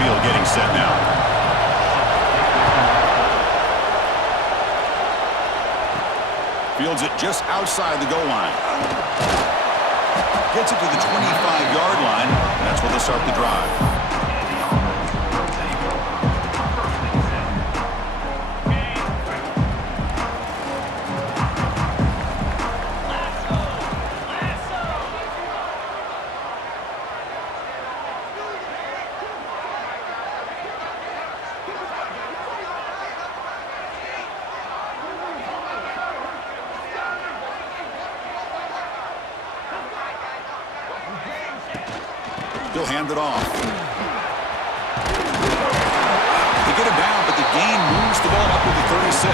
field getting set now. Fields it just outside the goal line. Gets it to the 25-yard line, and that's where they'll start the drive. He'll hand it off. They get him down, but the gain moves the ball up to the 36.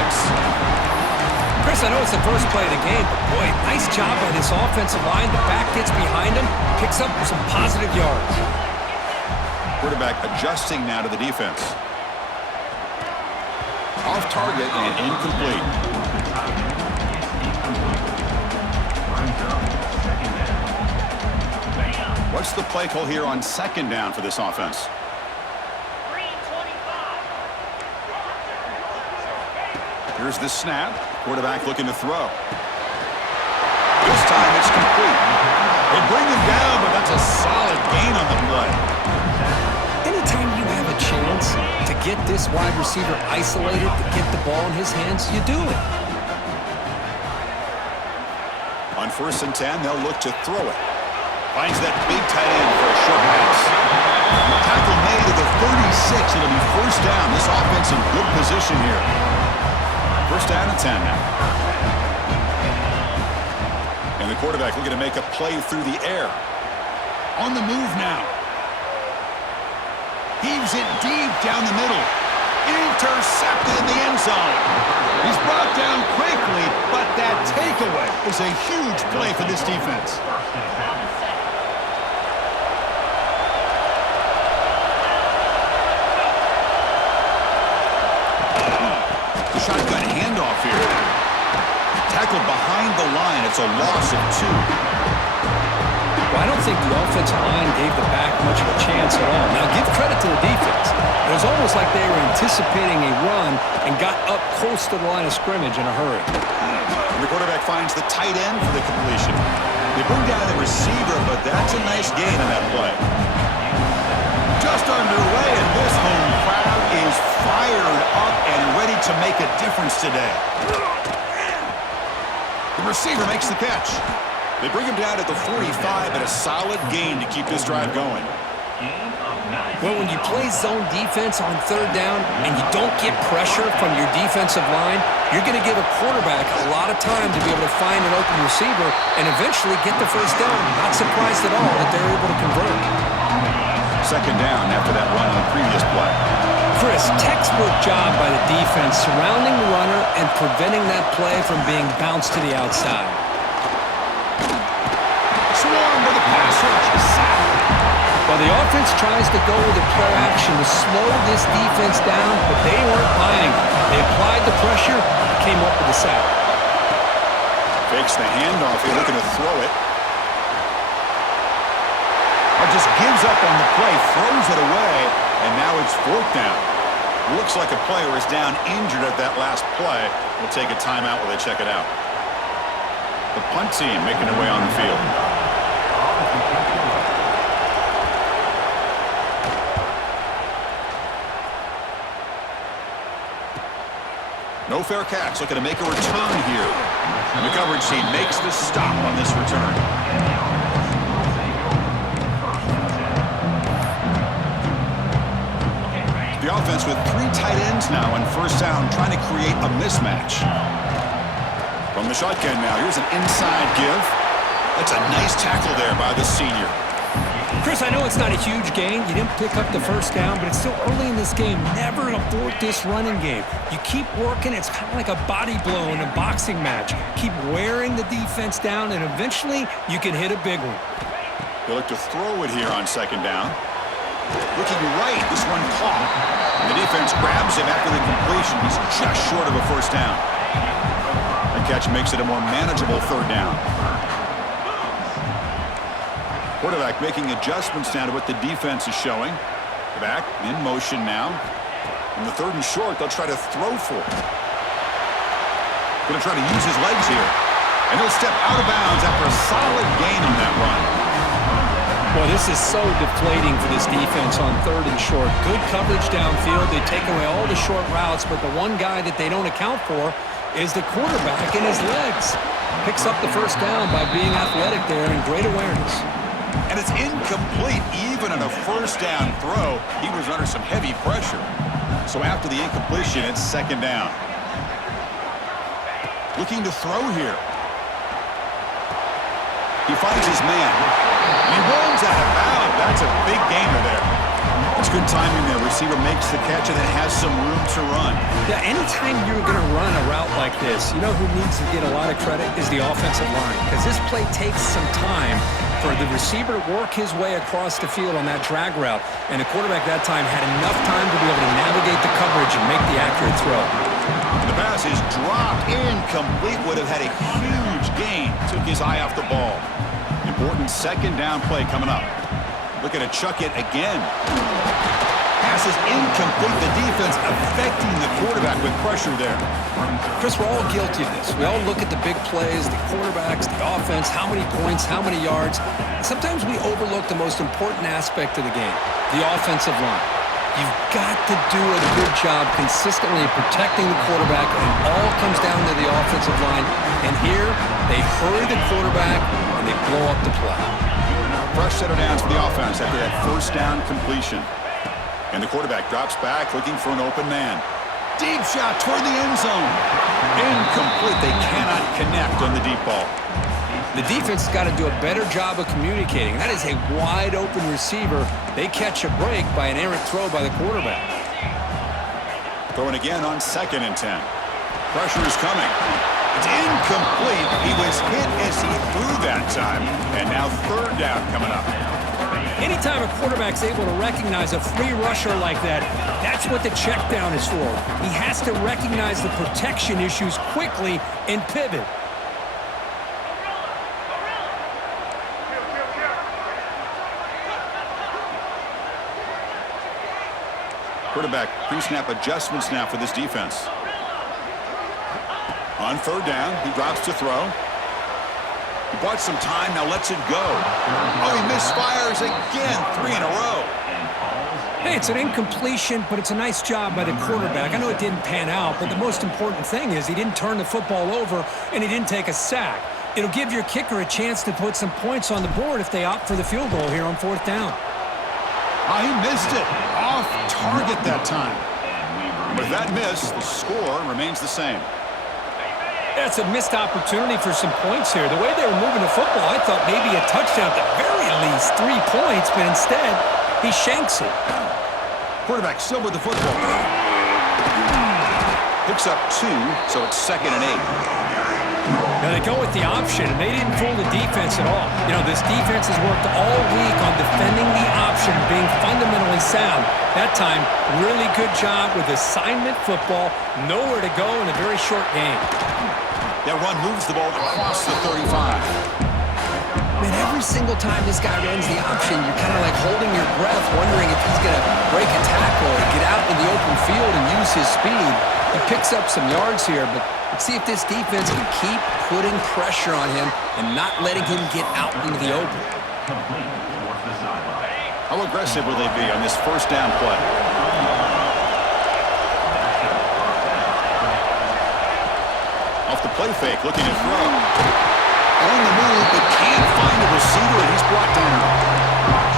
Chris, I know it's the first play of the game, but boy, nice job by this offensive line. The back gets behind him, picks up some positive yards. Quarterback adjusting now to the defense. Off target and incomplete. What's the play call here on second down for this offense? Here's the snap. Quarterback looking to throw. This time it's complete. They bring him down, but that's a solid gain on the play. Anytime you have a chance to get this wide receiver isolated, to get the ball in his hands, you do it. On 1st and 10, they'll look to throw it. Finds that big tight end for a short pass. Tackle made to the 36. It'll be 1st down. This offense in good position here. 1st down and 10 now. And the quarterback looking to make a play through the air. On the move now. Heaves it deep down the middle. Intercepted in the end zone. He's brought down quickly, but that takeaway is a huge play for this defense. Shotgun handoff here. Tackled behind the line. It's a loss of 2. Well, I don't think the offensive line gave the back much of a chance at all. Now, give credit to the defense. It was almost like they were anticipating a run and got up close to the line of scrimmage in a hurry. And the quarterback finds the tight end for the completion. They bring down the receiver, but that's a nice gain on that play. Just underway, and this home crowd is fired up and ready to make a difference today. The receiver makes the catch. They bring him down at the 45 and a solid gain to keep this drive going. Well, when you play zone defense on 3rd down and you don't get pressure from your defensive line, you're going to give a quarterback a lot of time to be able to find an open receiver and eventually get the 1st down. Not surprised at all that they're able to convert. 2nd down after that run on the previous play. Chris, textbook job by the defense surrounding the runner and preventing that play from being bounced to the outside. Swarm with a pass rush. Well, the offense tries to go with the play action to slow this defense down, but they weren't buying it. They applied the pressure and came up with the sack. Fakes the handoff. He's looking to throw it. Or just gives up on the play, throws it away, and now it's 4th down. Looks like a player is down injured at that last play. We'll take a timeout while they check it out. The punt team making their way on the field. No fair catch, looking to make a return here. And the coverage team makes the stop on this return. The offense with 3 tight ends now on 1st down, trying to create a mismatch. From the shotgun now, here's an inside give. That's a nice tackle there by the senior. Chris, I know it's not a huge gain. You didn't pick up the 1st down, but it's still early in this game. Never abort this running game. You keep working. It's kind of like a body blow in a boxing match. Keep wearing the defense down, and eventually you can hit a big one. They look to throw it here on 2nd down. Looking right, this one caught. And the defense grabs him after the completion. He's just short of a 1st down. The catch makes it a more manageable 3rd down. Quarterback making adjustments now to what the defense is showing. Back in motion now. In the 3rd and short, they'll try to throw for it. Going to try to use his legs here. And he'll step out of bounds after a solid gain on that run. Well, this is so deflating for this defense on 3rd and short. Good coverage downfield. They take away all the short routes, but the one guy that they don't account for is the quarterback and his legs. Picks up the first down by being athletic there and great awareness. And it's incomplete. Even on a first down throw, he was under some heavy pressure. So after the incompletion, it's 2nd down. Looking to throw here. He finds his man. He rolls out of bounds. That's a big gainer there. It's good timing there. Receiver makes the catch and then has some room to run. Yeah, anytime you're going to run a route like this, you know who needs to get a lot of credit is the offensive line. Because this play takes some time for the receiver to work his way across the field on that drag route. And the quarterback that time had enough time to be able to navigate the coverage and make the accurate throw. The pass is dropped incomplete. Would have had a huge gain. Took his eye off the ball. Important 2nd down play coming up. Looking to chuck it again. Pass is incomplete. The defense affecting the quarterback with pressure there. Chris, we're all guilty of this. We all look at the big plays, the quarterbacks, the offense, how many points, how many yards. Sometimes we overlook the most important aspect of the game, the offensive line. You've got to do a good job consistently protecting the quarterback, and it all comes down to the offensive line. And here, they hurry the quarterback, and they blow up the play. Fresh set of downs for the offense after that first down completion. And the quarterback drops back, looking for an open man. Deep shot toward the end zone. Incomplete. They cannot connect on the deep ball. The defense has got to do a better job of communicating. That is a wide-open receiver. They catch a break by an errant throw by the quarterback. Throwing again on 2nd and 10. Pressure is coming. It's incomplete. He was hit as he threw that time. And now 3rd down coming up. Anytime a quarterback's able to recognize a free rusher like that, that's what the check down is for. He has to recognize the protection issues quickly and pivot. Quarterback pre-snap adjustments now for this defense. On 3rd down, he drops to throw. He bought some time, now lets it go. Oh, he misfires again, 3 in a row. Hey, it's an incompletion, but it's a nice job by the quarterback. I know it didn't pan out, but the most important thing is he didn't turn the football over and he didn't take a sack. It'll give your kicker a chance to put some points on the board if they opt for the field goal here on 4th down. Oh, he missed it. Off target that time. With that miss, the score remains the same. That's a missed opportunity for some points here. The way they were moving the football, I thought maybe a touchdown, at the very least 3 points, but instead, he shanks it. Quarterback still with the football. Picks up 2, so it's 2nd and 8. Now they go with the option, and they didn't fool the defense at all. You know, this defense has worked all week on defending the option, being fundamentally sound. That time, really good job with assignment football. Nowhere to go in a very short game. That run moves the ball across the 35. Man, every single time this guy runs the option, you're kind of like holding your breath, wondering if he's going to break a tackle or get out in the open field and use his speed. He picks up some yards here, but let's see if this defense can keep putting pressure on him and not letting him get out into the open. How aggressive will they be on this first down play? Off the play fake, looking to throw. On the move, but can't find a receiver, and he's brought down.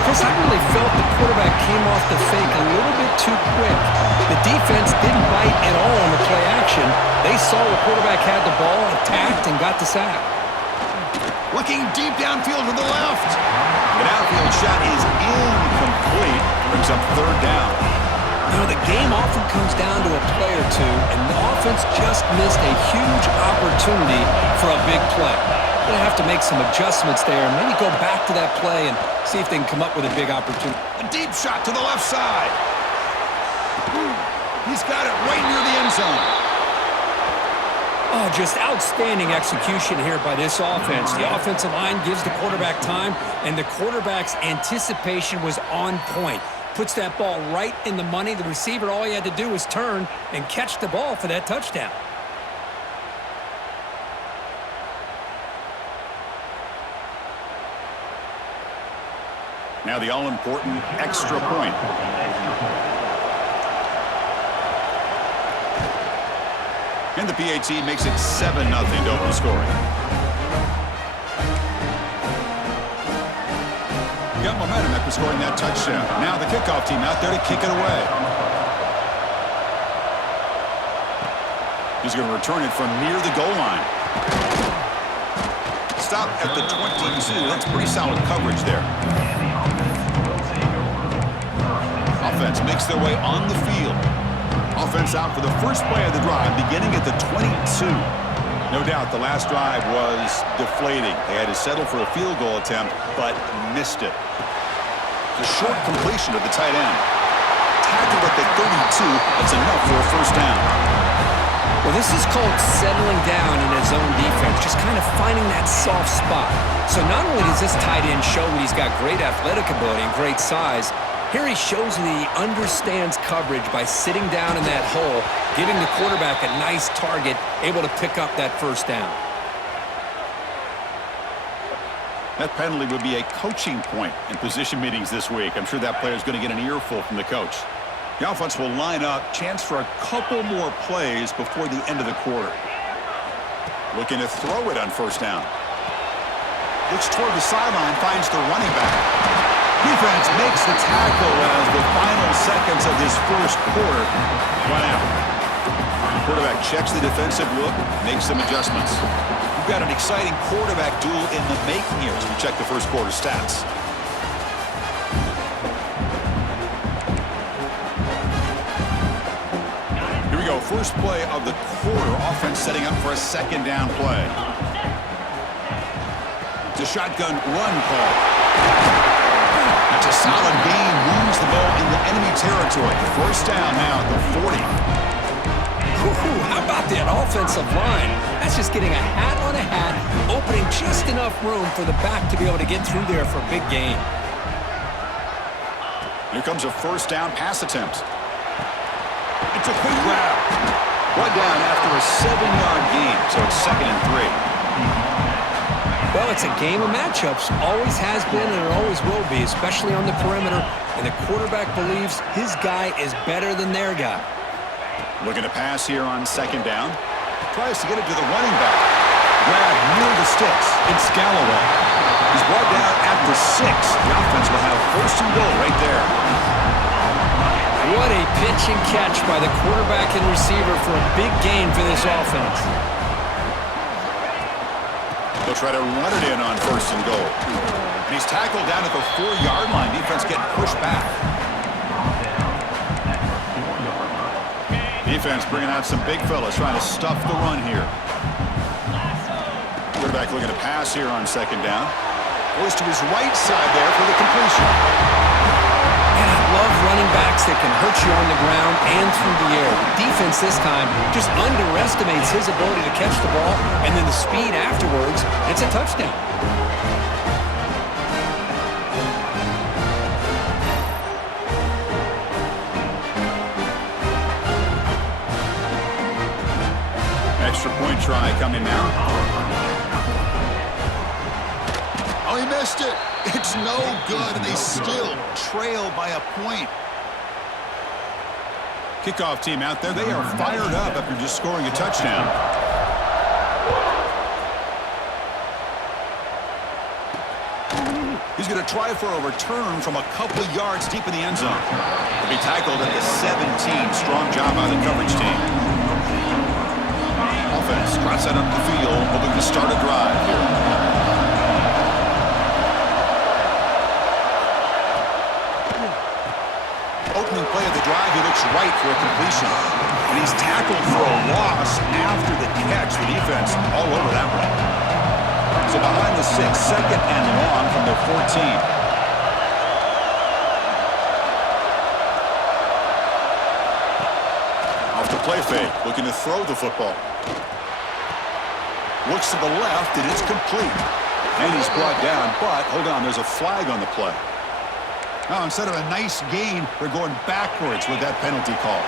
Chris, I really felt the quarterback came off the fake a little bit too quick. The defense didn't bite at all on the play action. They saw the quarterback had the ball, attacked, and got the sack. Looking deep downfield to the left. The downfield shot is incomplete. Brings up 3rd down. You know, the game often comes down to a play or two, and the offense just missed a huge opportunity for a big play. They're going to have to make some adjustments there and maybe go back to that play and see if they can come up with a big opportunity. A deep shot to the left side. He's got it right near the end zone. Oh, just outstanding execution here by this offense. The offensive line gives the quarterback time, and the quarterback's anticipation was on point. puts that ball right in the money. The receiver, all he had to do was turn and catch the ball for that touchdown. Now the all-important extra point. And the PAT makes it 7-0 to open scoring. Got momentum after scoring that touchdown. Now the kickoff team out there to kick it away. He's going to return it from near the goal line. Stop at the 22. That's pretty solid coverage there. Offense makes their way on the field. Offense out for the first play of the drive, beginning at the 22. No doubt the last drive was deflating. They had to settle for a field goal attempt, but missed it. The short completion of the tight end. Tackled at the 32. That's enough for a first down. Well, this is called settling down in his own defense, just kind of finding that soft spot. So not only does this tight end show that he's got great athletic ability and great size, here he shows that he understands coverage by sitting down in that hole, giving the quarterback a nice target, able to pick up that first down. That penalty would be a coaching point in position meetings this week. I'm sure that player is going to get an earful from the coach. The offense will line up, chance for a couple more plays before the end of the quarter. Looking to throw it on first down. Looks toward the sideline, finds the running back. Defense makes the tackle as the final seconds of this first quarter run out. Quarterback checks the defensive look, makes some adjustments. We've got an exciting quarterback duel in the making here as we check the first quarter stats. Here we go, first play of the quarter. Offense setting up for a second down play. It's a shotgun run call. That's a solid gain, moves the ball into enemy territory. First down now at the 40. Ooh, how about that offensive line? That's just getting a hat on a hat, opening just enough room for the back to be able to get through there for a big gain. Here comes a first down pass attempt. It's a quick grab. Brought down after a 7-yard gain, so it's 2nd and 3. Well, it's a game of matchups. Always has been and it always will be, especially on the perimeter. And the quarterback believes his guy is better than their guy. Looking to pass here on second down. Tries to get it to the running back. Grab near the sticks. It's Galloway. He's brought down at the 6. The offense will have first and goal right there. What a pitch and catch by the quarterback and receiver for a big gain for this offense. They'll try to run it in on first and goal. And he's tackled down at the 4-yard line. Defense getting pushed back. Defense bringing out some big fellas trying to stuff the run here. Quarterback looking to pass here on second down. Goes to his right side there for the completion. And I love running backs that can hurt you on the ground and through the air. The defense this time just underestimates his ability to catch the ball, and then the speed afterwards, it's a touchdown. Extra point try coming now. Oh, he missed it. It's no good, and they still trail by a point. Kickoff team out there, they are fired up after just scoring a touchdown. He's going to try for a return from a couple of yards deep in the end zone. He'll be tackled at the 17. Strong job by the coverage team. Offense trots that up the field, hoping to start a drive here. Opening play of the drive, he looks right for a completion. And he's tackled for a loss after the catch. The defense all over that one. So behind the 6, second and long from the 14. Off the play fake, looking to throw the football. Looks to the left, and it's complete. And he's brought down, but hold on, there's a flag on the play. Now, instead of a nice gain, they're going backwards with that penalty call.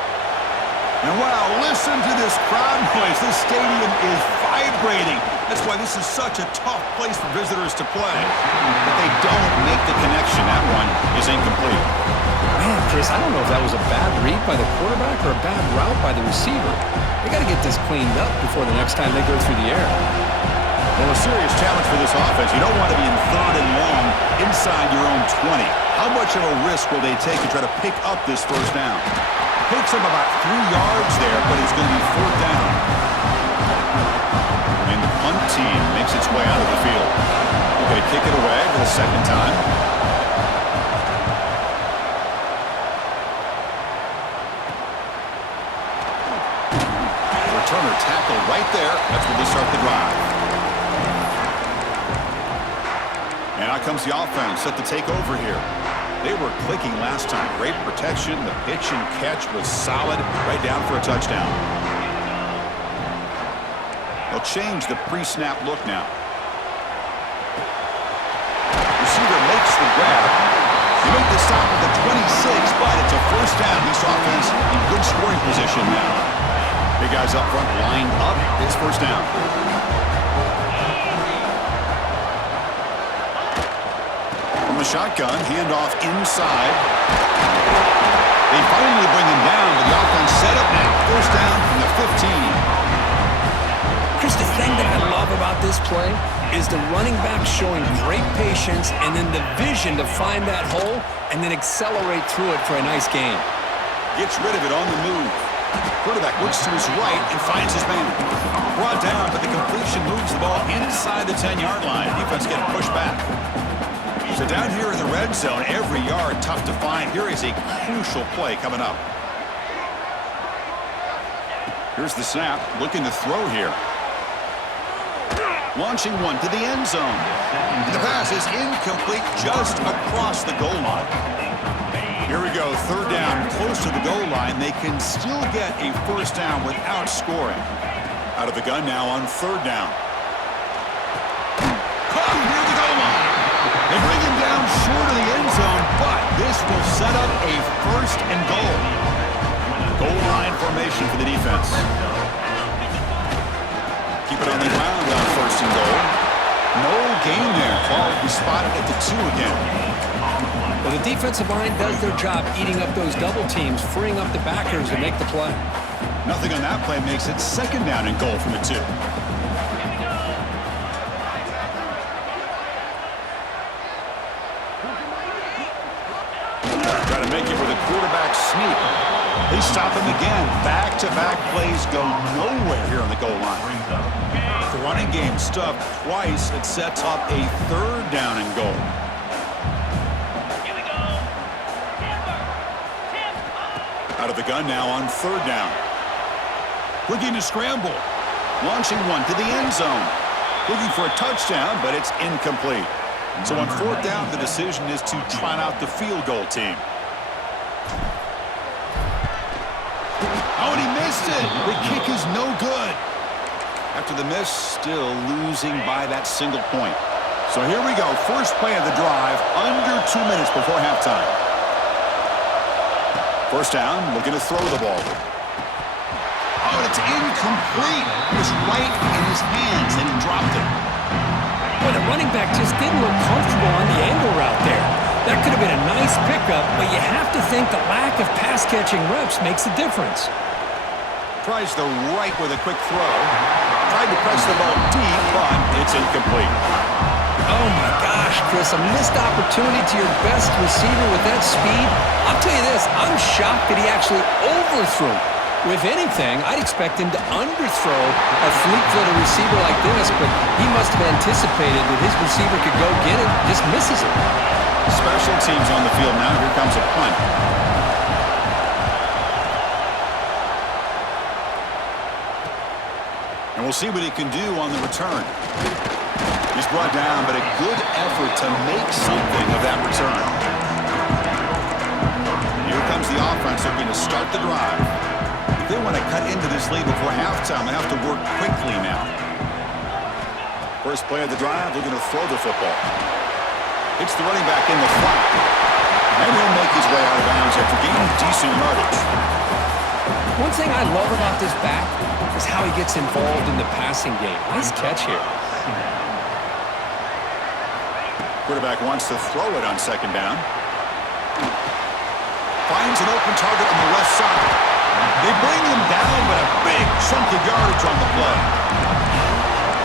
And wow, listen to this crowd noise. This stadium is vibrating. That's why this is such a tough place for visitors to play. But they don't make the connection. That one is incomplete. Man, Chris, I don't know if that was a bad read by the quarterback or a bad route by the receiver. They got to get this cleaned up before the next time they go through the air. Well, a serious challenge for this offense. You don't want to be in 3rd and long inside your own 20. How much of a risk will they take to try to pick up this first down? Picks up about 3 yards there, but it's going to be 4th down. And the punt team makes its way out of the field. They're going to kick it away for the second time. Returner tackle right there. That's where they start the drive. And out comes the offense set to take over here. They were clicking last time. Great protection. The pitch and catch was solid. Right down for a touchdown. They'll change the pre-snap look now. Receiver makes the grab. He made the stop at the 26, but it's a first down. This offense in good scoring position now. Big guys up front lined up. It's first down. The shotgun, handoff inside. They finally bring him down, but the offense set up now. First down from the 15. Chris, the thing that I love about this play is the running back showing great patience and then the vision to find that hole and then accelerate through it for a nice gain. Gets rid of it on the move. Quarterback looks to his right and finds his man. Brought down, but the completion moves the ball inside the 10-yard line. Defense getting pushed back. So down here in the red zone, every yard tough to find. Here is a crucial play coming up. Here's the snap, looking to throw here. Launching one to the end zone. And the pass is incomplete just across the goal line. Here we go, 3rd down, close to the goal line. They can still get a first down without scoring. Out of the gun now on 3rd down. Caught near the goal line. They bring him down short of the end zone, but this will set up a 1st and goal. Goal line formation for the defense. Keep it on the ground on 1st and goal. No gain there. Ball will be spotted at the 2 again. Well, the defensive line does their job eating up those double teams, freeing up the backers to make the play. Nothing on that play makes it 2nd down and goal from the 2. Make it with a quarterback sneak. They stop him again. Back-to-back plays go nowhere here on the goal line. The running game stuffed twice. It sets up a 3rd down and goal. Out of the gun now on 3rd down. Looking to scramble. Launching one to the end zone. Looking for a touchdown, but it's incomplete. So on 4th down, the decision is to trot out the field goal team. Oh, and he missed it. The kick is no good. After the miss, still losing by that single point. So here we go. First play of the drive, under 2 minutes before halftime. First down, looking to throw the ball. Oh, and it's incomplete. It was right in his hands, and he dropped it. Well, the running back just didn't look comfortable on the angle route there. That could have been a nice pickup, but you have to think the lack of pass-catching reps makes a difference. Tries the right with a quick throw. Tried to press the ball deep, but it's incomplete. Oh, my gosh, Chris, a missed opportunity to your best receiver with that speed. I'll tell you this, I'm shocked that he actually overthrew. If anything, I'd expect him to underthrow a fleet-footed receiver like this, but he must have anticipated that his receiver could go get it, just misses it. Special teams on the field now. Here comes a punt. And we'll see what he can do on the return. He's brought down, but a good effort to make something of that return. Here comes the offense looking to start the drive. If they want to cut into this lead before halftime, they have to work quickly now. First play of the drive, looking to throw the football. It's the running back in the flat. And he'll make his way out of bounds after gaining decent yardage. One thing I love about this back is how he gets involved in the passing game. Nice catch here. Quarterback wants to throw it on second down. Finds an open target on the left side. They bring him down, but a big chunk of yardage on the play.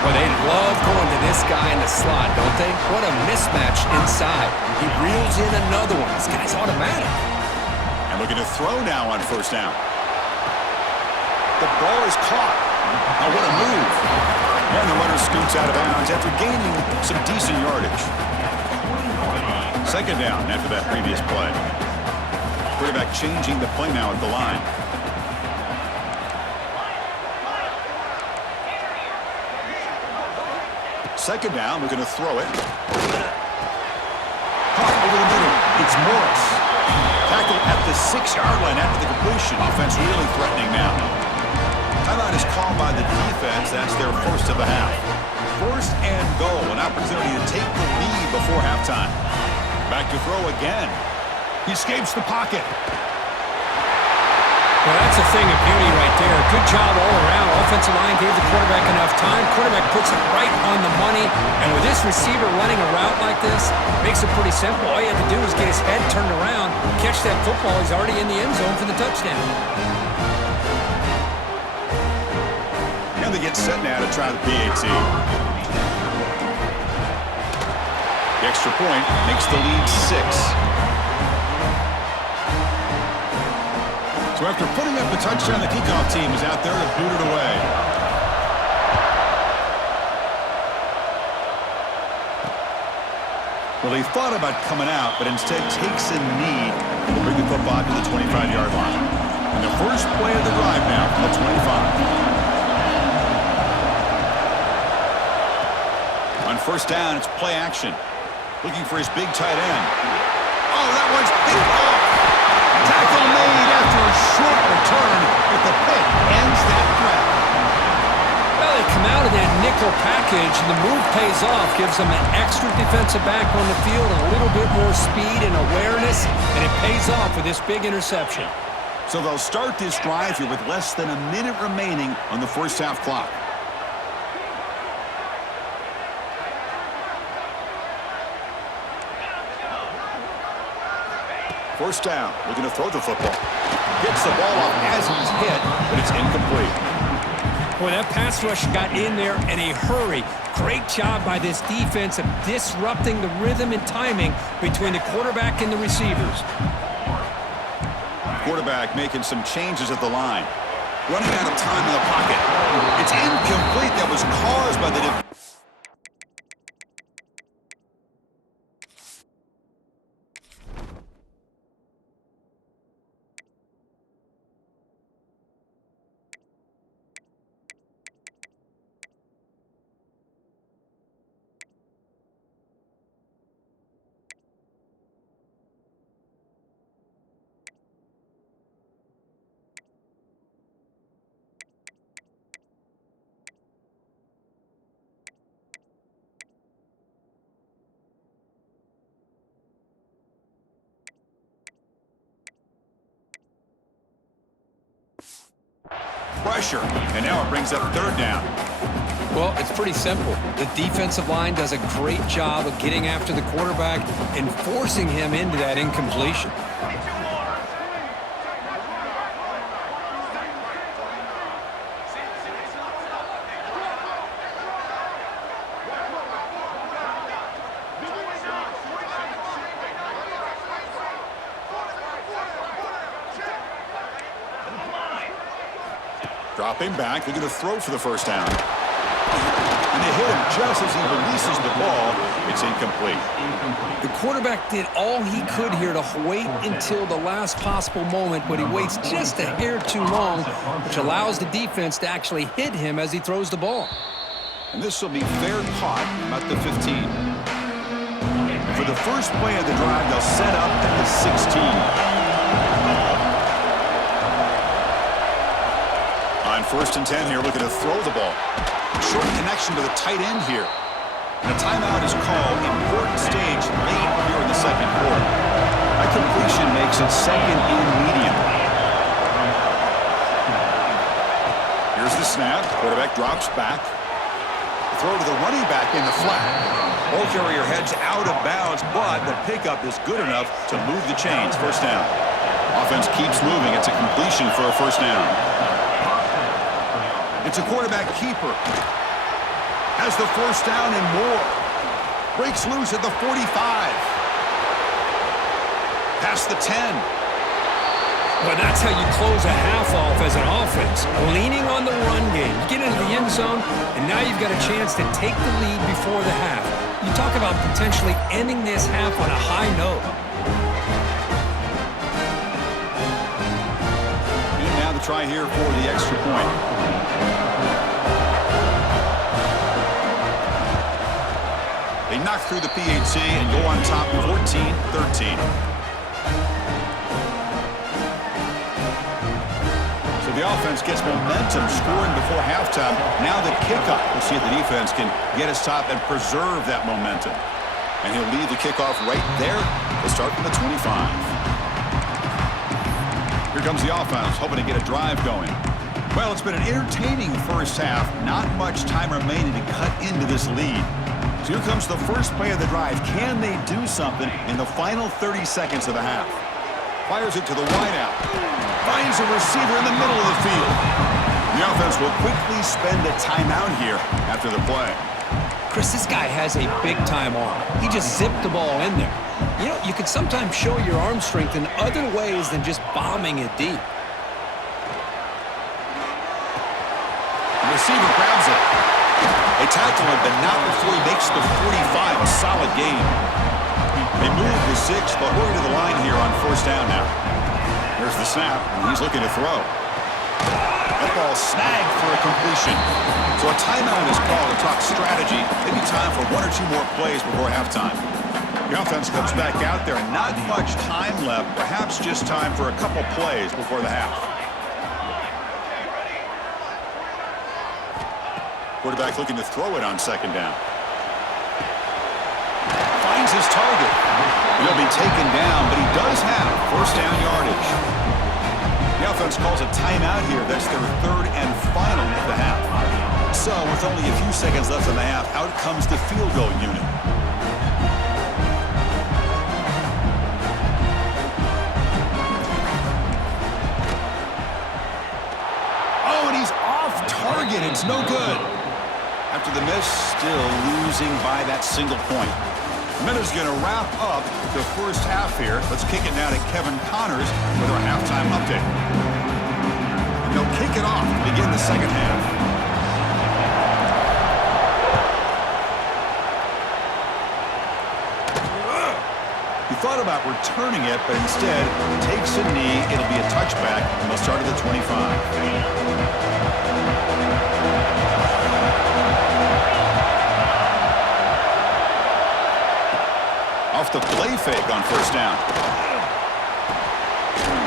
Well, they love going to this guy in the slot, don't they? What a mismatch inside. He reels in another one. This guy's automatic. And looking to throw now on first down. The ball is caught. Now what a move. And the runner scoots out of bounds after gaining some decent yardage. Second down after that previous play. Quarterback changing the play now at the line. Second down, we're going to throw it. Caught over the middle. It's Morris. Tackled at the 6-yard line after the completion. Offense really threatening now. Timeout is called by the defense. That's their first of the half. First and goal. An opportunity to take the lead before halftime. Back to throw again. He escapes the pocket. Well, that's a thing of beauty right there. Good job all around. Offensive line gave the quarterback enough time. Quarterback puts it right on the money. And with this receiver running a route like this, makes it pretty simple. All you have to do is get his head turned around, catch that football. He's already in the end zone for the touchdown. And they get set now to try the PAT. The extra point makes the lead 6. So after putting up the touchdown, the kickoff team is out there to boot it away. Well, he thought about coming out, but instead takes a knee to bring the football to the 25-yard line. And the first play of the drive now from the 25. On first down, it's play action. Looking for his big tight end. Oh, that one's picked off. Tackle made after a short return, but the pick ends that threat. Well, they come out of that nickel package, and the move pays off, gives them an extra defensive back on the field, a little bit more speed and awareness, and it pays off with this big interception. So they'll start this drive here with less than a minute remaining on the first half clock. First down, looking to throw the football. Gets the ball off as he's hit, but it's incomplete. Boy, that pass rush got in there in a hurry. Great job by this defense of disrupting the rhythm and timing between the quarterback and the receivers. Quarterback making some changes at the line. Running out of time in the pocket. It's incomplete. That was caused by the defense. Pressure, and now it brings up third down. Well, it's pretty simple. The defensive line does a great job of getting after the quarterback and forcing him into that incompletion. Dropping back, looking to throw for the first down. And they hit him just as he releases the ball. It's incomplete. The quarterback did all he could here to wait until the last possible moment, but he waits just a hair too long, which allows the defense to actually hit him as he throws the ball. And this will be fair caught about the 15. For the first play of the drive, they'll set up at the 16. On first and 10 here, looking to throw the ball. Short connection to the tight end here. And a timeout is called. Important stage late here in the second quarter. That completion makes it second and medium. Here's the snap. Quarterback drops back. Throw to the running back in the flat. Ball carrier heads out of bounds, but the pickup is good enough to move the chains. First down. Offense keeps moving. It's a completion for a first down. It's a quarterback keeper. Has the first down and more. Breaks loose at the 45. Past the 10. Well, that's how you close a half off as an offense. Leaning on the run game. You get into the end zone, and now you've got a chance to take the lead before the half. You talk about potentially ending this half on a high note. And now the try here for the extra point. They knock through the PAT and go on top 14-13. The offense gets momentum scoring before halftime. Now the kickoff. We'll see if the defense can get his top and preserve that momentum. And he'll lead the kickoff right there. They start from the 25. Here comes the offense, hoping to get a drive going. Well, it's been an entertaining first half. Not much time remaining to cut into this lead. So here comes the first play of the drive. Can they do something in the final 30 seconds of the half? Fires it to the wideout. Finds a receiver in the middle of the field. The offense will quickly spend a timeout here after the play. Chris, this guy has a big-time arm. He just zipped the ball in there. You know, you can sometimes show your arm strength in other ways than just bombing it deep. The receiver grabs it. They tackle him, but not before he makes the 45, a solid gain. They move the 6, but hurry to the line here on first down now. Here's the snap, and he's looking to throw. That ball snagged for a completion. So a timeout is called to talk strategy. Maybe time for 1 or 2 more plays before halftime. The offense comes back out there. Not much time left. Perhaps just time for a couple plays before the half. Quarterback looking to throw it on second down. Finds his target. He'll be taken down, but he does have first down yardage. The offense calls a timeout here. That's their third and final of the half. So, with only a few seconds left in the half, out comes the field goal unit. Oh, and he's off target. It's no good. After the miss, still losing by that single point. Minutes going to wrap up the first half here. Let's kick it now to Kevin Connors with our halftime update. And they'll kick it off to begin the second half. He thought about returning it, but instead takes a knee. It'll be a touchback, and they'll start at the 25. Off the play fake on first down.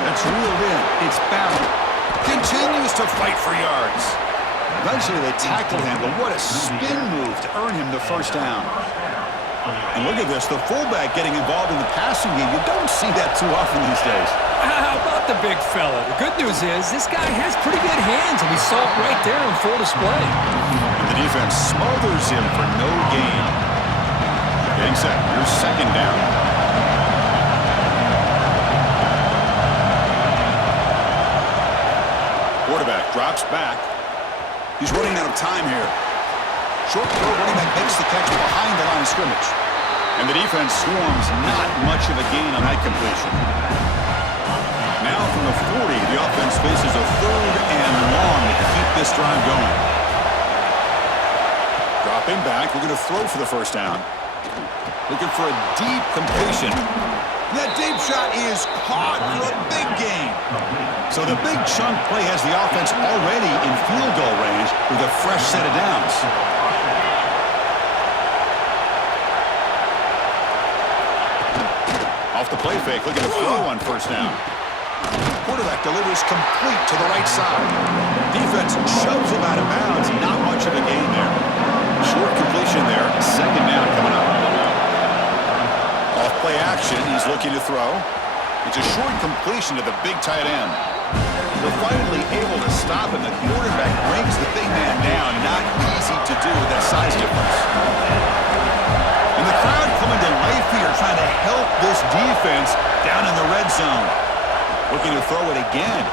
That's reeled in. It's battled. Continues to fight for yards. Eventually they tackle him, but what a spin move to earn him the first down. And look at this, the fullback getting involved in the passing game. You don't see that too often these days. How about the big fella? The good news is this guy has pretty good hands, and we saw it right there on full display. And the defense smothers him for no gain. Getting set. Here's second down. Quarterback drops back. He's running out of time here. Short throw, running back makes the catch behind the line of scrimmage. And the defense swarms, not much of a gain on that completion. Now from the 40, the offense faces a third and long to keep this drive going. Dropping back, we're going to throw for the first down. Looking for a deep completion. That deep shot is caught for a big gain. So the big chunk play has the offense already in field goal range with a fresh set of downs. Off the play fake, looking to throw on first down. Quarterback delivers complete to the right side. Defense shoves him out of bounds. Not much of a gain there. Short completion there. Second down coming up. Off play action. He's looking to throw. It's a short completion to the big tight end. They're finally able to stop him. The quarterback brings the big man down. Not easy to do with that size difference. And the crowd coming to life here, trying to help this defense down in the red zone. Looking to throw it again.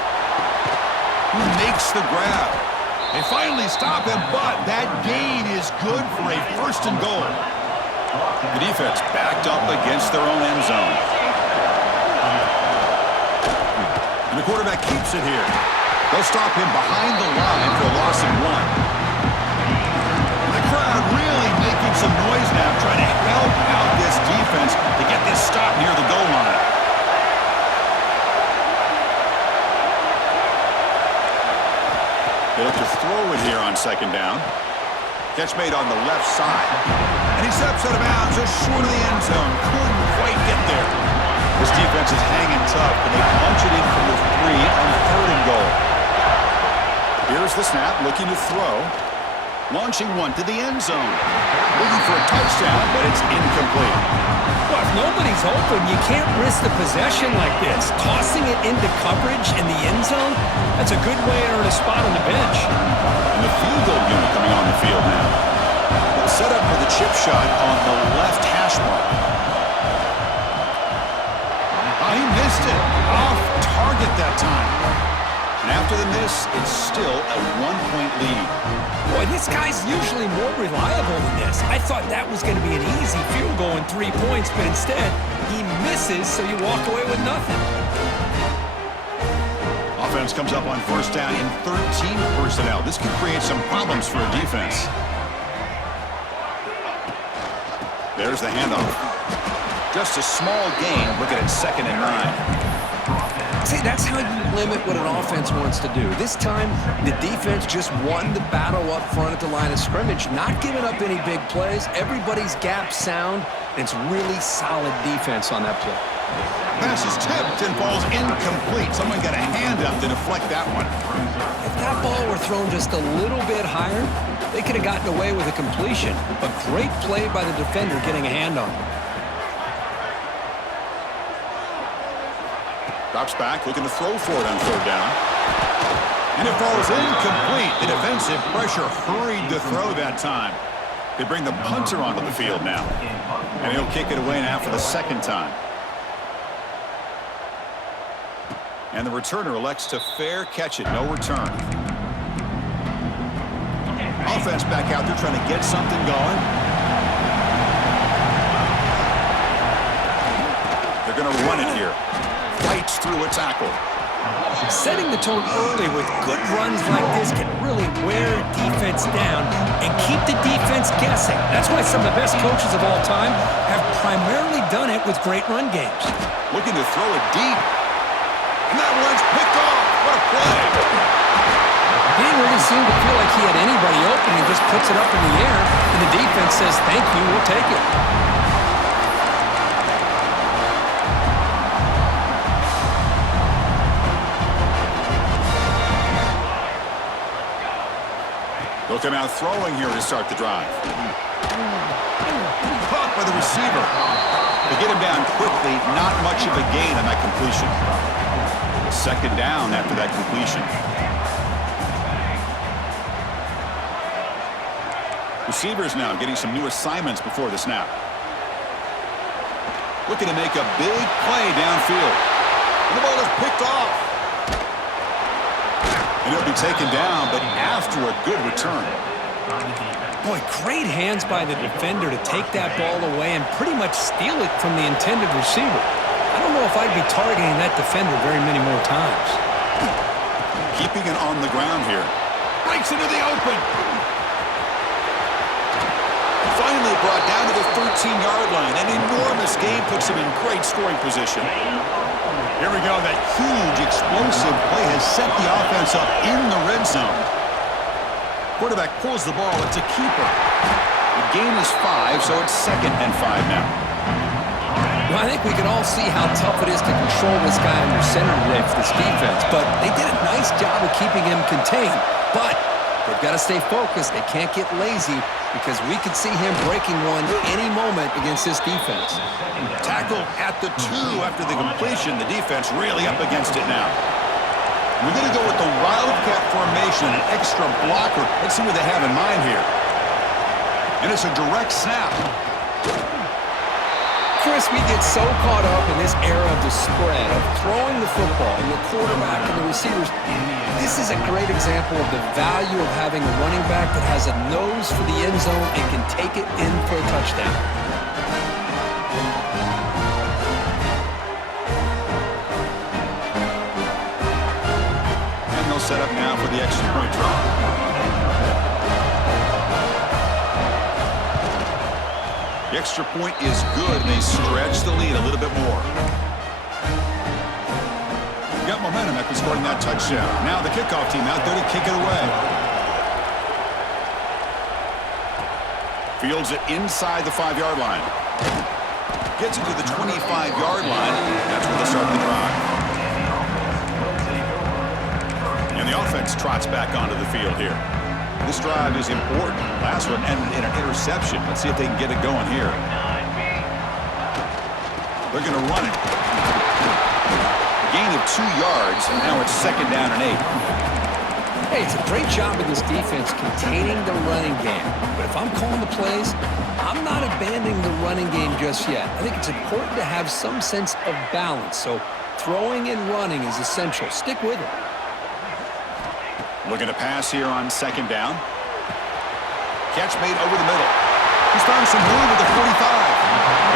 Who makes the grab? They finally stop him, but that gain is good for a 1st and goal. The defense backed up against their own end zone. And the quarterback keeps it here. They'll stop him behind the line for a loss of 1. And the crowd really making some noise now, trying to help out this defense to get this stop near the goal line. They look to throw it here on 2nd down. Catch made on the left side. And he steps out of bounds just short of the end zone. Couldn't quite get there. This defense is hanging tough, and they punch it in from the 3 on 3rd and goal. Here's the snap, looking to throw. Launching one to the end zone. Looking for a touchdown, but it's incomplete. Well, if nobody's open, you can't risk the possession like this. Tossing it into coverage in the end zone, that's a good way to earn a spot on the bench. And the field goal unit coming on the field now. They'll set up for the chip shot on the left hash mark. Oh, he missed it. Off target that time. And after the miss, it's still a 1-point lead. Boy, this guy's usually more reliable than this. I thought that was going to be an easy field goal in 3 points, but instead, he misses, so you walk away with nothing. Offense comes up on 1st down in 13 personnel. This could create some problems for a defense. There's the handoff. Just a small gain, looking at 2nd and 9. See, that's how you limit what an offense wants to do. This time, the defense just won the battle up front at the line of scrimmage, not giving up any big plays. Everybody's gap sound, and it's really solid defense on that play. Pass is tipped and falls incomplete. Someone got a hand up to deflect that one. If that ball were thrown just a little bit higher, they could have gotten away with a completion. But great play by the defender getting a hand on it. Drops back, looking to throw for it on 3rd down. And it falls incomplete. The defensive pressure hurried the throw that time. They bring the punter onto the field now. And he'll kick it away now for the 2nd time. And the returner elects to fair catch it. No return. Offense back out there trying to get something going. They're going to run it here. Fights through a tackle. Setting the tone early with good runs like this can really wear defense down and keep the defense guessing. That's why some of the best coaches of all time have primarily done it with great run games. Looking to throw it deep. And that one's picked off. What a play. He didn't really seem to feel like he had anybody open. He just puts it up in the air, and the defense says, thank you, we'll take it. They'll come out throwing here to start the drive. Caught by the receiver. They get him down quickly. Not much of a gain on that completion. 2nd down after that completion. Receivers now getting some new assignments before the snap. Looking to make a big play downfield. And the ball is picked off. And he'll be taken down, but after a good return. Boy, great hands by the defender to take that ball away and pretty much steal it from the intended receiver. I don't know if I'd be targeting that defender very many more times. Keeping it on the ground here. Breaks into the open. Finally brought down to the 13-yard line. An enormous gain puts him in great scoring position. Here we go. That huge, explosive play has set the offense up in the red zone. Quarterback pulls the ball. It's a keeper. The gain is 5, so it's 2nd and 5 now. Well, I think we can all see how tough it is to control this guy under center today for this defense, but they did a nice job of keeping him contained. But They've got to stay focused. They can't get lazy because we could see him breaking one any moment against this defense. Tackle at the 2 after the completion. The defense really up against it now. We're going to go with the Wildcat formation, an extra blocker. Let's see what they have in mind here. And it's a direct snap. Chris, we get so caught up in this era of the spread, of throwing the football, and the quarterback and the receivers. This is a great example of the value of having a running back that has a nose for the end zone and can take it in for a touchdown. And they'll set up now for the extra point try. The extra point is good, and they stretch the lead a little bit more. Got momentum after scoring that touchdown. Now the kickoff team out there to kick it away. Fields it inside the 5-yard line. Gets it to the 25-yard line. That's where they start the drive. And the offense trots back onto the field here. This drive is important. Last one ended in an interception. Let's see if they can get it going here. They're going to run it. A gain of 2 yards, and now it's 2nd down and 8. Hey, it's a great job of this defense containing the running game. But if I'm calling the plays, I'm not abandoning the running game just yet. I think it's important to have some sense of balance. So throwing and running is essential. Stick with it. Looking to pass here on 2nd down. Catch made over the middle. He's found some room at the 45.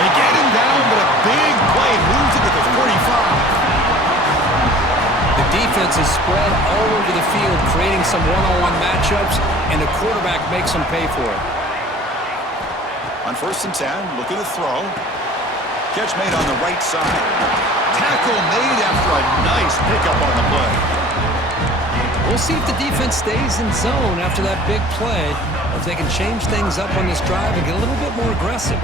They get him down, but a big play moves it to the 45. The defense is spread all over the field, creating some one-on-one matchups, and the quarterback makes them pay for it. On 1st and 10, looking to throw. Catch made on the right side. Tackle made after a nice pickup on the play. We'll see if the defense stays in zone after that big play, or if they can change things up on this drive and get a little bit more aggressive.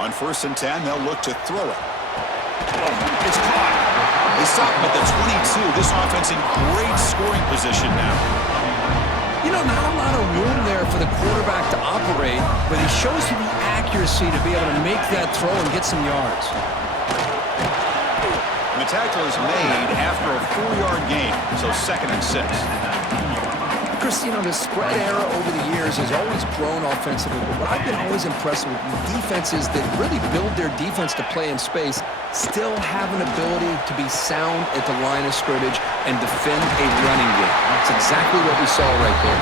On 1st and 10, they'll look to throw it. It's caught. They stop him at the 22. This offense in great scoring position now. You know, not a lot of room there for the quarterback to operate, but he shows you the accuracy to be able to make that throw and get some yards. The tackle is made after a 4-yard gain, so 2nd and 6. Chris, you know, the spread era over the years has always grown offensively, but what I've been always impressed with defenses that really build their defense to play in space still have an ability to be sound at the line of scrimmage and defend a running game. That's exactly what we saw right there.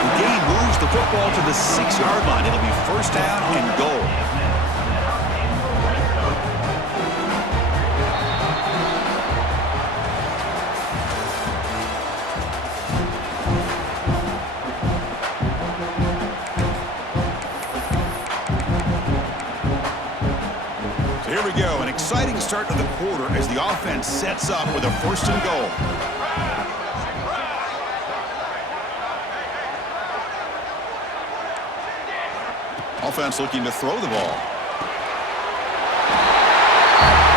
The game moves the football to the 6-yard line. It'll be 1st down and goal. Here we go, an exciting start to the quarter as the offense sets up with a 1st and goal. Offense looking to throw the ball.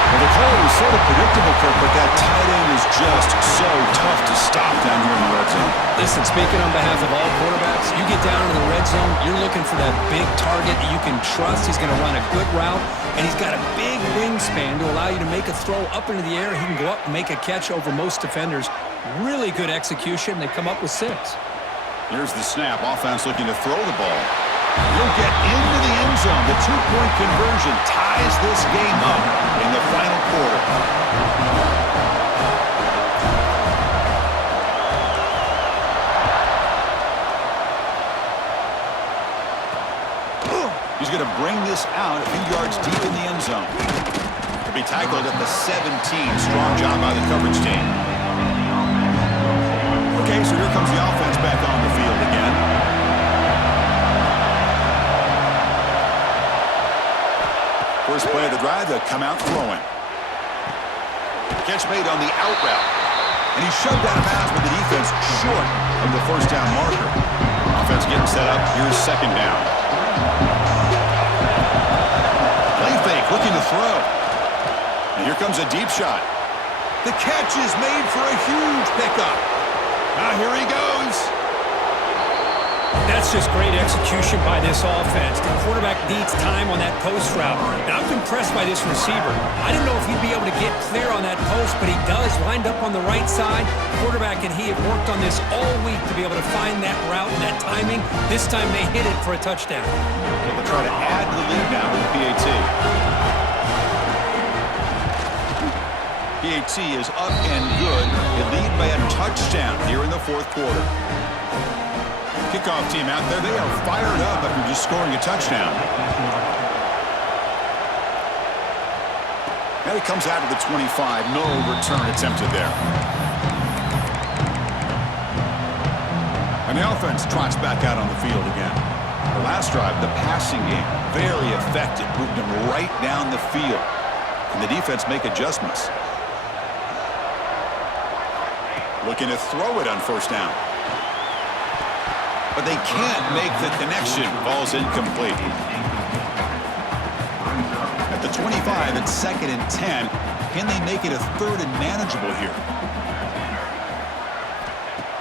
Well, the call was sort of predictable, Kirk, but that tight end is just so tough to stop down here in the red zone. Listen, speaking on behalf of all quarterbacks, you get down in the red zone, you're looking for that big target that you can trust. He's going to run a good route, and he's got a big wingspan to allow you to make a throw up into the air. He can go up and make a catch over most defenders. Really good execution. They come up with 6. Here's the snap. Offense looking to throw the ball. He'll get into the end zone. The 2-point conversion ties this game up in the final quarter. He's going to bring this out a few yards deep in the end zone. He'll be tackled at the 17. Strong job by the coverage team. Okay, so here comes the offense back on the field again. First play of the drive, they'll come out throwing. Catch made on the out route. And he's shoved out of bounds with the defense short of the 1st down marker. Offense getting set up. Here's 2nd down. Play fake, looking to throw. And here comes a deep shot. The catch is made for a huge pickup. Here he goes. That's just great execution by this offense. The quarterback needs time on that post route. Now, I'm impressed by this receiver. I didn't know if he'd be able to get clear on that post, but he does. Lined up on the right side. Quarterback and he have worked on this all week to be able to find that route and that timing. This time they hit it for a touchdown. They'll try to add to the lead now with the PAT. PAT is up and good. They lead by a touchdown here in the fourth quarter. Kickoff team out there. They are fired up after just scoring a touchdown. And it comes out of the 25. No return attempted there. And the offense trots back out on the field again. The last drive, the passing game, very effective. Moved them right down the field. And the defense make adjustments. Looking to throw it on first down. But they can't make the connection. Ball's incomplete. At the 25, it's 2nd and 10. Can they make it a 3rd and manageable here?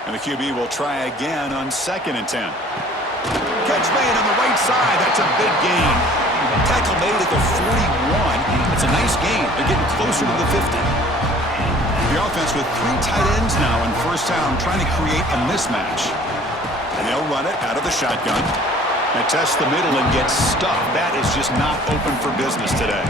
And the QB will try again on 2nd and 10. Catch made on the right side. That's a big gain. Tackle made at the 41. It's a nice gain. They're getting closer to the 50. The offense with 3 tight ends now on first down, trying to create a mismatch. And they'll run it out of the shotgun. They test the middle and get stuffed. That is just not open for business today.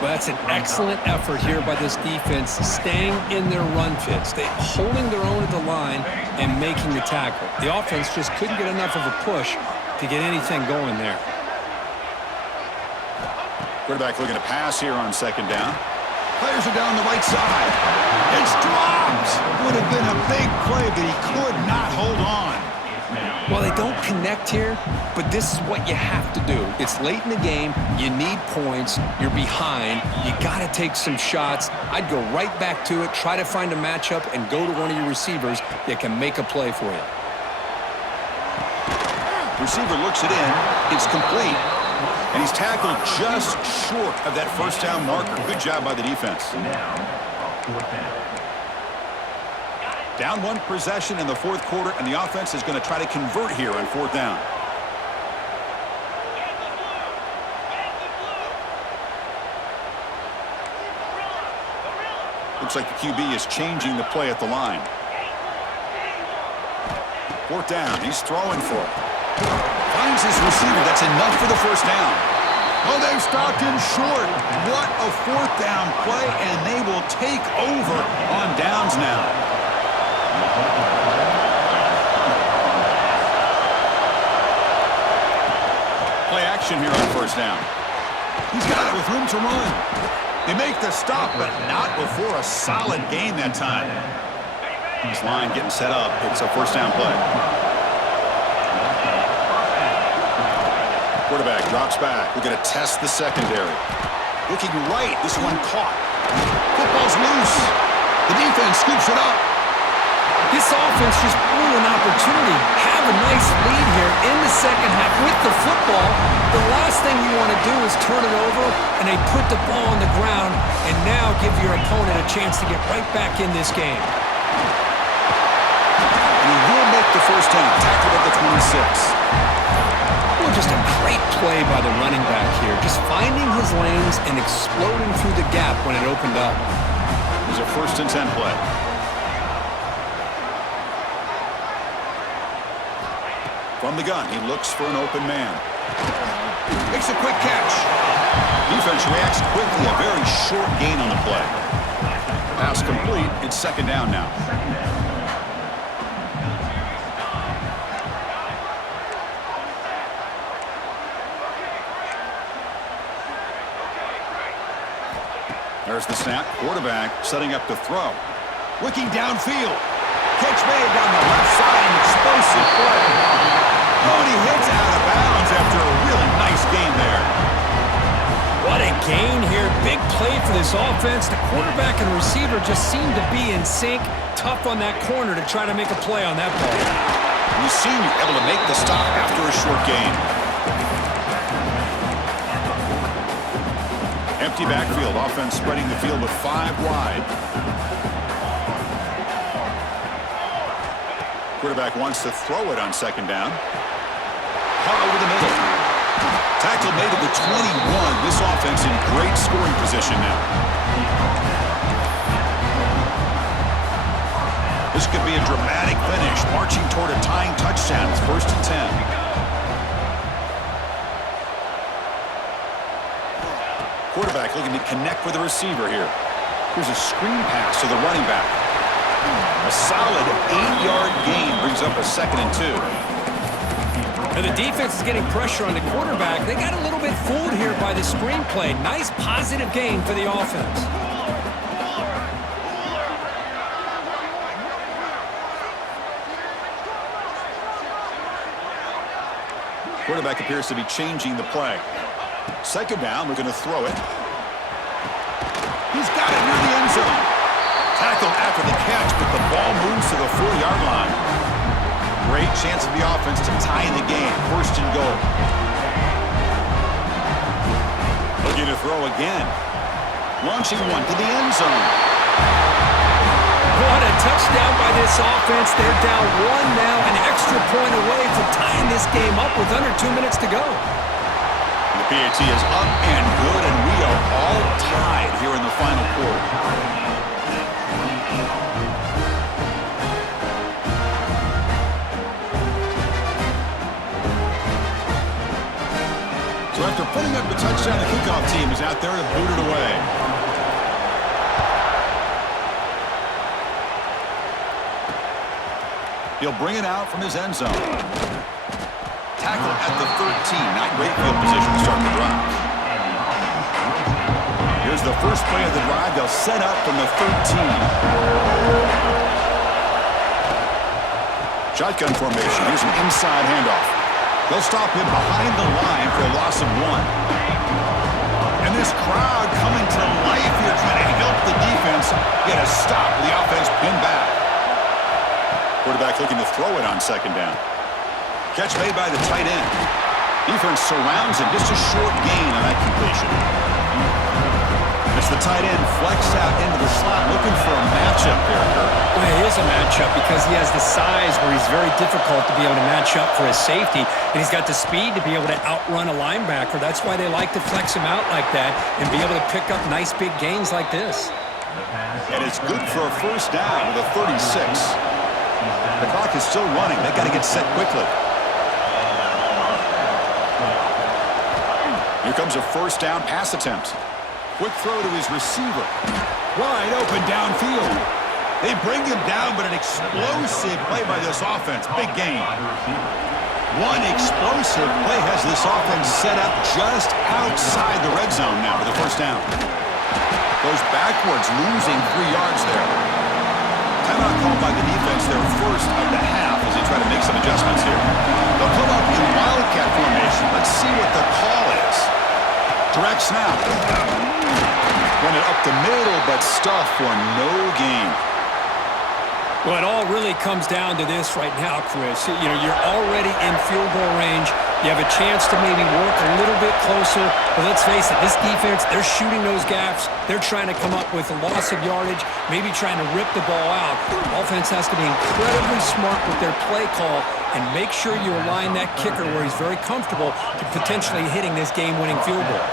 Well, that's an excellent effort here by this defense, staying in their run fits. They're holding their own at the line and making the tackle. The offense just couldn't get enough of a push to get anything going there. Quarterback looking to pass here on 2nd down. Players are down the right side. It's dropped. Would have been a big play, but he could not hold on. Well, they don't connect here, but this is what you have to do. It's late in the game. You need points. You're behind. You got to take some shots. I'd go right back to it, try to find a matchup, and go to one of your receivers that can make a play for you. Receiver looks it in. It's complete. And he's tackled just short of that first down marker. Good job by the defense. Down 1 possession in the fourth quarter, and the offense is going to try to convert here on 4th down. Looks like the QB is changing the play at the line. 4th down. He's throwing for it. Finds his receiver. That's enough for the first down. Oh, they've stopped him short. What a 4th down play, and they will take over on downs now. Play action here on first down. He's got it with room to run. They make the stop, but not before a solid gain that time. This line getting set up. It's a first down play. Quarterback drops back. We're going to test the secondary. Looking right. This one caught. Football's loose. The defense scoops it up. This offense just blew an opportunity. Have a nice lead here in the second half with the football. The last thing you want to do is turn it over, and they put the ball on the ground and now give your opponent a chance to get right back in this game. And he will make the first down. Tackled at the 26. Well, just a great play by the running back here. Just finding his lanes and exploding through the gap when it opened up. It was a 1st and 10 play. From the gun, he looks for an open man. Makes a quick catch. Defense reacts quickly. A very short gain on the play. Pass complete. It's 2nd down now. There's the snap. Quarterback setting up to throw. Looking downfield. Catch made down the left side. An explosive play. Oh, and he hits out of bounds after a really nice gain there. What a gain here. Big play for this offense. The quarterback and receiver just seem to be in sync. Tough on that corner to try to make a play on that ball. The senior able to make the stop after a short gain. Empty backfield. Offense spreading the field with 5 wide. Quarterback wants to throw it on second down. Caught over the middle. Tackle made at the 21. This offense in great scoring position now. This could be a dramatic finish, marching toward a tying touchdown. It's 1st and 10. Quarterback looking to connect with the receiver here. Here's a screen pass to the running back. A solid 8-yard gain brings up a 2nd and 2. And the defense is getting pressure on the quarterback. They got a little bit fooled here by the screenplay. Nice positive gain for the offense. Quarterback appears to be changing the play. Second down, we're going to throw it. He's got it near the end zone. Tackled after the catch, but the ball moves to the 4-yard line. Great chance of the offense to tie in the game. 1st and goal. Looking to throw again. Launching one to the end zone. What a touchdown by this offense. They're down 1 now, an extra point away from tying this game up with under 2 minutes to go. The PAT is up and good, and we are all tied here in the final quarter. So after putting up the touchdown, the kickoff team is out there to boot it away. He'll bring it out from his end zone. Tackle at the 13. Not great field position to start the drive. Here's the first play of the drive. They'll set up from the 13. Shotgun formation. Here's an inside handoff. They'll stop him behind the line for a loss of 1. And this crowd coming to life here, trying to help the defense get a stop. The offense pinned back. Quarterback looking to throw it on second down. Catch made by the tight end. Defense surrounds him. Just a short gain on that completion. As the tight end flex out into the slot, looking for a matchup there, Kirk. Well, it is a matchup because he has the size where he's very difficult to be able to match up for his safety, and he's got the speed to be able to outrun a linebacker. That's why they like to flex him out like that and be able to pick up nice big gains like this. And it's good for a first down with a 36. The clock is still running. They've got to get set quickly. Here comes a first down pass attempt. Quick throw to his receiver. Wide open downfield. They bring him down, but an explosive play by this offense. Big gain. One explosive play has this offense set up just outside the red zone now for the first down. Goes backwards, losing 3 yards there. Timeout called by the defense, their first of the half as they try to make some adjustments here. They'll come up in wildcat formation. Let's see what the call is. Direct snap. Run it up the middle, but stuff for no gain. Well, it all really comes down to this right now, Chris. You know, you're already in field goal range. You have a chance to maybe work a little bit closer. But let's face it, this defense, they're shooting those gaps. They're trying to come up with a loss of yardage, maybe trying to rip the ball out. Offense has to be incredibly smart with their play call and make sure you align that kicker where he's very comfortable to potentially hitting this game-winning field goal.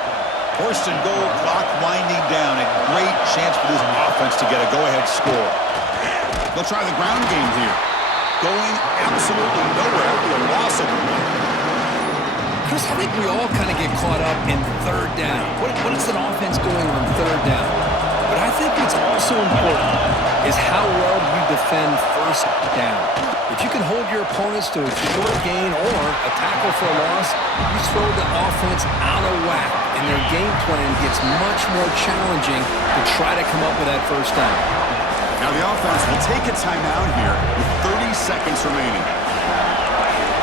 1st and goal, clock winding down. A great chance for this offense to get a go-ahead score. They'll try the ground game here. Going absolutely nowhere with a loss of 1. Chris, I think we all kind of get caught up in third down. What is an offense doing on third down? But I think what's also important is how well you defend first down. If you can hold your opponents to a short gain or a tackle for a loss, you throw the offense out of whack, and their game plan gets much more challenging to try to come up with that first down. Now the offense will take a timeout here with 30 seconds remaining.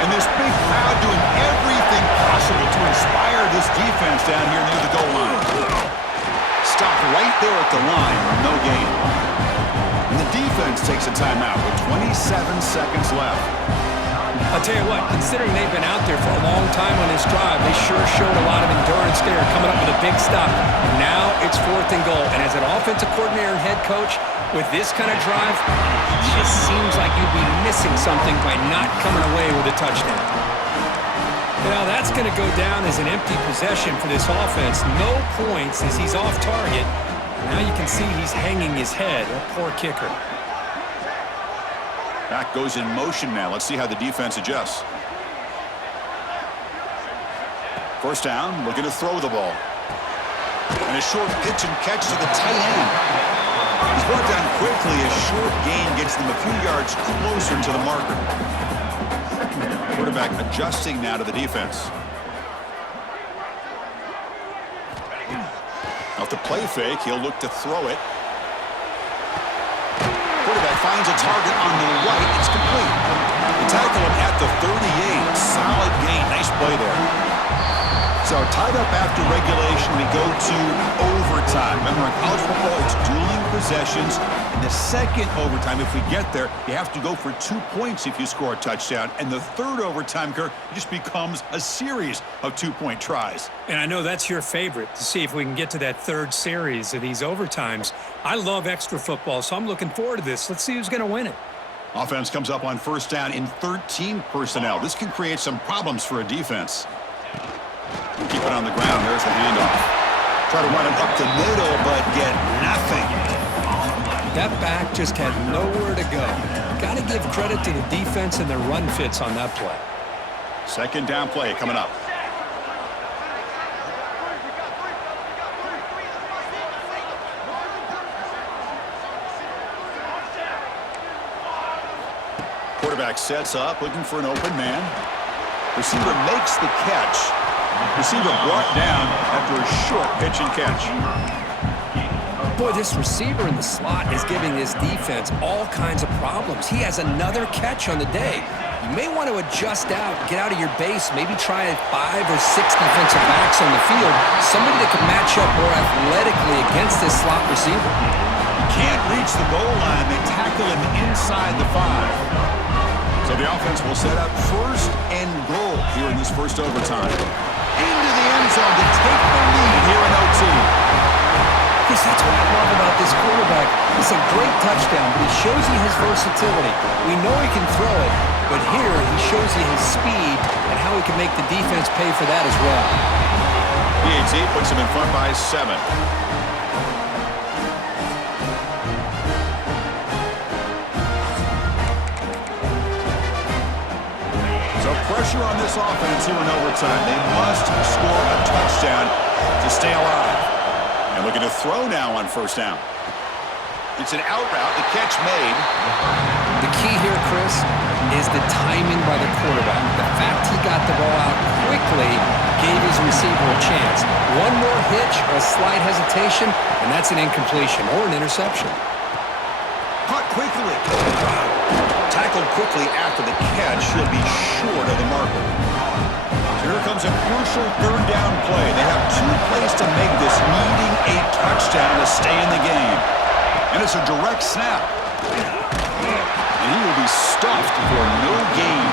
And this big crowd doing everything possible to inspire this defense down here near the goal line. Stop right there at the line, no gain. And the defense takes a timeout with 27 seconds left. I'll tell you what, considering they've been out there for a long time on this drive, they sure showed a lot of endurance there, coming up with a big stop. And now it's 4th and goal. And as an offensive coordinator and head coach, with this kind of drive, it just seems like you'd be missing something by not coming away with a touchdown. Now that's going to go down as an empty possession for this offense. No points as he's off target. Now you can see he's hanging his head. A poor kicker. Back goes in motion now. Let's see how the defense adjusts. First down, looking to throw the ball. And a short pitch and catch to the tight end. He's brought down quickly. A short gain gets them a few yards closer to the marker. Quarterback adjusting now to the defense. Off the play fake, he'll look to throw it. Quarterback finds a target on the right. It's complete. They tackle him at the 38. Solid gain. Nice play there. So tied up after regulation, we go to overtime. Remember, in college football, it's dueling possessions. In the second overtime, if we get there, you have to go for 2 points if you score a touchdown. And the third overtime, Kirk, it just becomes a series of 2-point tries. And I know that's your favorite, to see if we can get to that third series of these overtimes. I love extra football, so I'm looking forward to this. Let's see who's going to win it. Offense comes up on first down in 13 personnel. This can create some problems for a defense. Keep it on the ground. There's the handoff. Try to run it up the middle, but get nothing. That back just had nowhere to go. Got to give credit to the defense and their run fits on that play. Second down play coming up. Quarterback sets up, looking for an open man. Receiver makes the catch. Receiver brought down after a short pitch and catch. Boy, this receiver in the slot is giving this defense all kinds of problems. He has another catch on the day. You may want to adjust out, get out of your base, maybe try 5 or 6 defensive backs on the field, somebody that can match up more athletically against this slot receiver. Can't reach the goal line. They tackle him inside the 5. So the offense will set up first and goal here in this first overtime. Into the end zone to take the lead here in OT. Chris, that's what I love about this quarterback. It's a great touchdown, but he shows you his versatility. We know he can throw it, but here he shows you his speed and how he can make the defense pay for that as well. PAT puts him in front by 7. Pressure on this offense here in overtime. They must score a touchdown to stay alive. And looking to throw now on first down. It's an out route. The catch made. The key here, Chris, is the timing by the quarterback. The fact he got the ball out quickly gave his receiver a chance. One more hitch or a slight hesitation, and that's an incompletion or an interception. Caught quickly. Tackled quickly after the catch. Should be short of the marker. Here comes a crucial third down play. They have 2 plays to make this, needing a touchdown to stay in the game. And it's a direct snap. And he will be stuffed for no gain.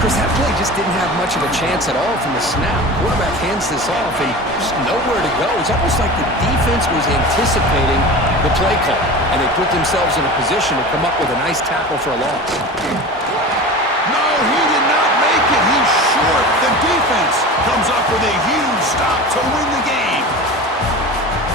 Chris, that play just didn't have much of a chance at all from the snap. Quarterback hands this off and just nowhere to go. It's almost like the defense was anticipating the play call, and they put themselves in a position to come up with a nice tackle for a loss. No, he did not make it. He's short. The defense comes up with a huge stop to win the game.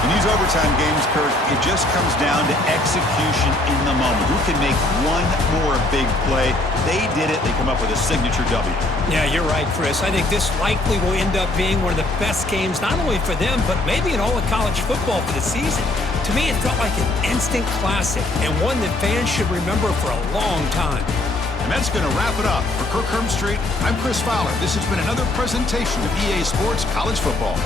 In these overtime games, Kirk, it just comes down to execution in the moment. Who can make one more big play? They did it. They come up with a signature W. Yeah, you're right, Chris. I think this likely will end up being one of the best games, not only for them, but maybe in all of college football for the season. To me, it felt like an instant classic and one that fans should remember for a long time. And that's going to wrap it up. For Kirk Herbstreit, I'm Chris Fowler. This has been another presentation of EA Sports College Football.